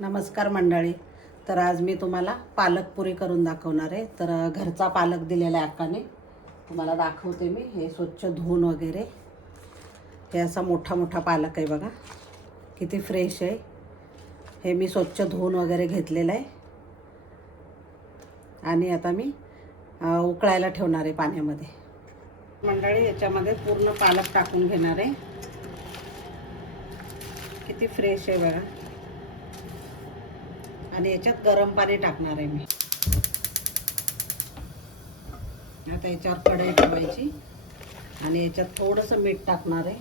नमस्कार मंडळी. तर आज मी तुम्हाला पालक पुरी करून दाखवणार आहे. तर घरचा पालक दिलेला आहे अक्काने, तुम्हाला दाखवते मी. हे स्वच्छ धुवून वगैरे, हे असा मोठा मोठा पालक आहे बघा, किती फ्रेश आहे. हे मी स्वच्छ धुवून वगैरे घेतलेलं आहे आणि आता मी उकळायला ठेवणार आहे पाण्यामध्ये. मंडळी याच्यामध्ये पूर्ण पालक टाकून घेणार आहे. किती फ्रेश आहे बघा. आणि याच्यात गरम पाणी टाकणार आहे मी. आता याच्यावर कढई ठेवायची आणि याच्यात थोडंसं मीठ टाकणार आहे.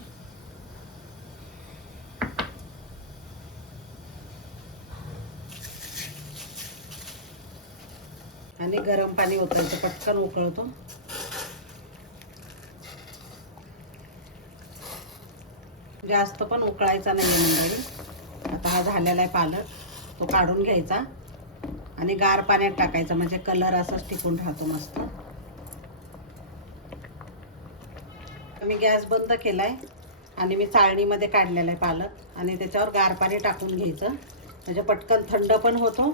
आणि गरम पाणी ओतायचं, पटकन उकळतो. जास्त पण उकळायचा नाही मंडळी. आता हा झालेला आहे पालक, तो काढून घ्यायचा आणि गार पाण्यात टाकायचा, म्हणजे कलर असाच टिकून राहतो मस्त. मी गॅस बंद केलाय आणि मी चाळणीमध्ये काढलेला आहे पालक आणि त्याच्यावर गार पाणी टाकून घ्यायचं, म्हणजे पटकन थंड पण होतो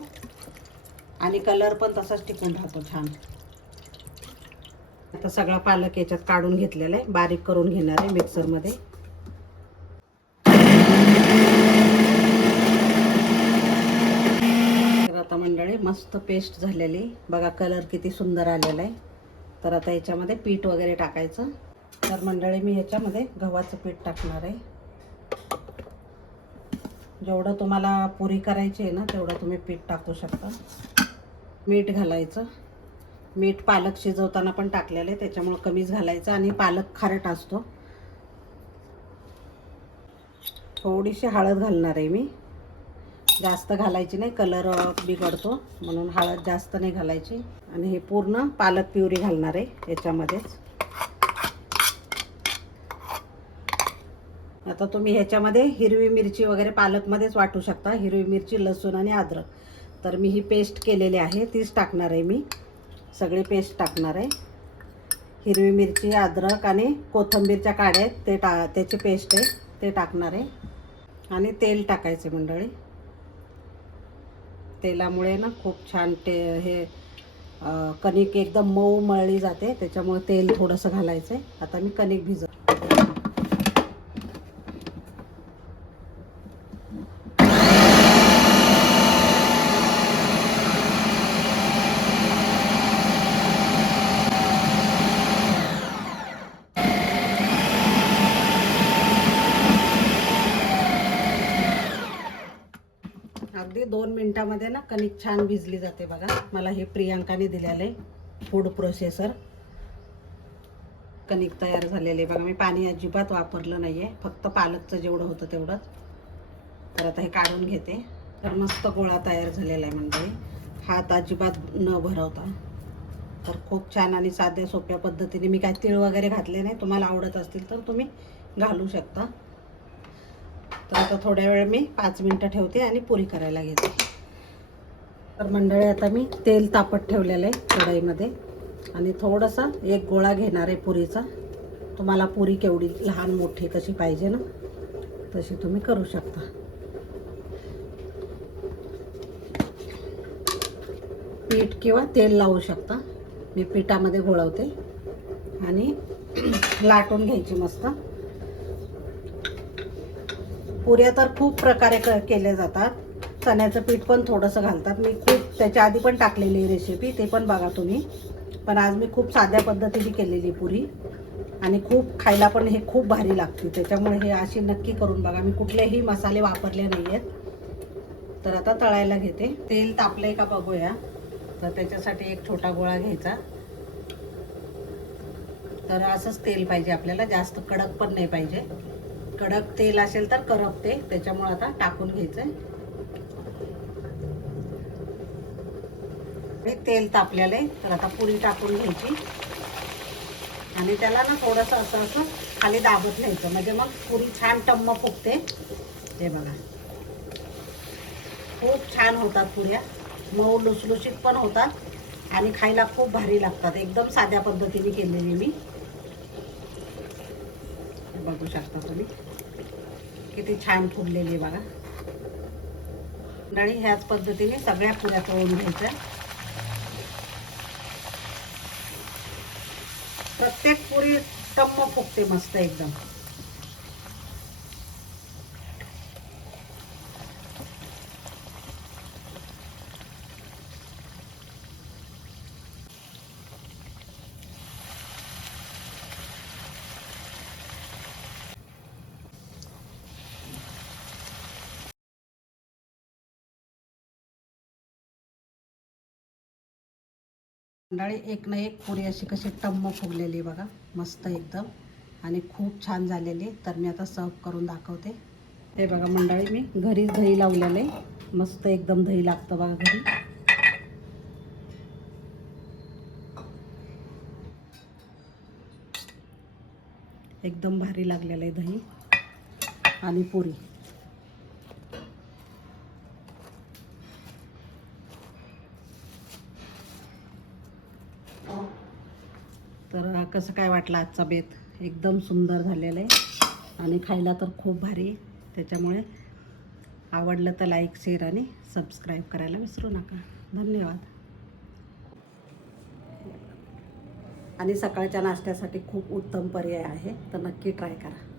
आणि कलर पण तसाच टिकून राहतो छान. आता सगळा पालक याच्यात काढून घेतलेला आहे, बारीक करून घेणार आहे मिक्सरमध्ये. आता मंडळी मस्त पेस्ट झालेली बघा, कलर किती सुंदर आलेला आहे. तर आता याच्यामध्ये पीठ वगैरे टाकायचं. तर मंडळी मी ह्याच्यामध्ये गव्हाचं पीठ टाकणार आहे. जेवढं तुम्हाला पुरी करायची आहे ना तेवढं तुम्ही पीठ टाकू शकता. मीठ घालायचं. मीठ पालक शिजवताना पण टाकलेलं आहे, त्याच्यामुळे कमीच घालायचं. आणि पालक खारट असतो. थोडीशी हळद घालणार आहे मी, जास्त घालायची नाही, कलर बिघडतो म्हणून हळद जास्त नाही घालायची. आणि हे पूर्ण पालक प्युरी घालणार आहे याच्यामध्येच. आता तुम्ही ह्याच्यामध्ये हिरवी मिरची वगैरे पालकमध्येच वाटू शकता, हिरवी मिरची, लसूण आणि अद्रक. तर मी ही पेस्ट केलेली आहे तीच टाकणार आहे मी, सगळी पेस्ट टाकणार आहे. हिरवी मिरची, अद्रक आणि कोथिंबीरच्या काड्या आहेत त्याची पेस्ट आहे ते टाकणार आहे. आणि तेल टाकायचे मंडळी. तेलामुळे ना खूप छान हे कणिक एकदम मऊ मळली जाते, त्याच्यामुळे तेल थोडंसं घालायचं आहे. आता मी कणिक भिजव. अगदी 2 मिनिटामध्ये ना कणिक छान भिजली जाते बघा. मला हे प्रियांकाने दिलेलं आहे, फूड प्रोसेसर. कणिक तयार झालेले बघा. मी पाणी अजिबात वापरलं नाही आहे, फक्त पालकचं जेवढं होतं तेवढंच. तर आता हे काढून घेते. तर मस्त गोळा तयार झालेला आहे मंडळी, हात अजिबात न भरवता. तर खूप छान आणि साध्या सोप्या पद्धतीने. मी काय तीळ वगैरे घातले नाही, तुम्हाला आवडत असतील तर तुम्ही घालू शकता. तर आता थोड्या वेळ मी 5 मिनटं ठेवते आणि पुरी करायला घेते. तर मंडळी आता मी तेल तापत ठेवलेलं आहे कढईमध्ये आणि थोडासा एक गोळा घेणार आहे पुरीचा. तुम्हाला पुरी केवढी लहान मोठी कशी पाहिजे ना तशी तुम्ही करू शकता. पीठ किंवा तेल लावू शकता. मी पिठामध्ये घोळवते आणि लाटून घ्यायची मस्त. पुऱ्या तर खूप प्रकारे केल्या जातात. चण्याचं पीठ पण थोडंसं घालतात. मी खूप त्याच्या आधी पण टाकलेली रेसिपी, ते पण बघा तुम्ही. पण आज मी खूप साध्या पद्धतीने केलेली पुरी आणि खूप खायला पण हे खूप भारी लागते. त्याच्यामुळे हे अशी नक्की करून बघा. मी कुठलेही मसाले वापरले नाही आहेत. तर आता तळायला घेते. तेल तापलंय का बघूया. तर त्याच्यासाठी एक छोटा गोळा घ्यायचा. तर असंच तेल पाहिजे आपल्याला, जास्त कडक पण नाही पाहिजे. कडक तेल असेल तर करपते, त्याच्यामुळे आता टाकून घ्यायचंय. हे तेल तापलेलं आहे. तर आता पुरी टाकून घ्यायची आणि त्याला ना थोडंसं असं खाली दाबत घ्यायचं, म्हणजे मग पुरी छान टम्म फुगते. हे बघा, खूप छान होतात पुऱ्या, मऊ लुसलुशीत पण होतात आणि खायला खूप भारी लागतात. एकदम साध्या पद्धतीने केलेली मी. बघू शकता तुम्ही किती छान फुगलेली बघा. आणि ह्याच पद्धतीने सगळ्या पुऱ्या तळून घ्यायच्या. प्रत्येक पुरी टम्म फुगते मस्त एकदम. मंडळी एक ना एक पुरी अशी कशी टम्म फुगलेली बघा, मस्त एकदम आणि खूप छान झालेली. तर मी आता सर्व करून दाखवते. हे बघा मंडळी, मी घरीच दही लावलेलं आहे. मस्त एकदम दही लागतं बघा घरी. एकदम भारी लागलेलं आहे दही आणि पुरी. तर कसं काय वाटलं आजचा बेत? एकदम सुंदर झालेलं आहे आणि खायला तर खूप भारी. त्याच्यामुळे आवडलं तर लाईक, शेअर आणि सबस्क्राईब करायला विसरू नका. धन्यवाद. आणि सकाळच्या नाश्त्यासाठी खूप उत्तम पर्याय आहे, तर नक्की ट्राय करा.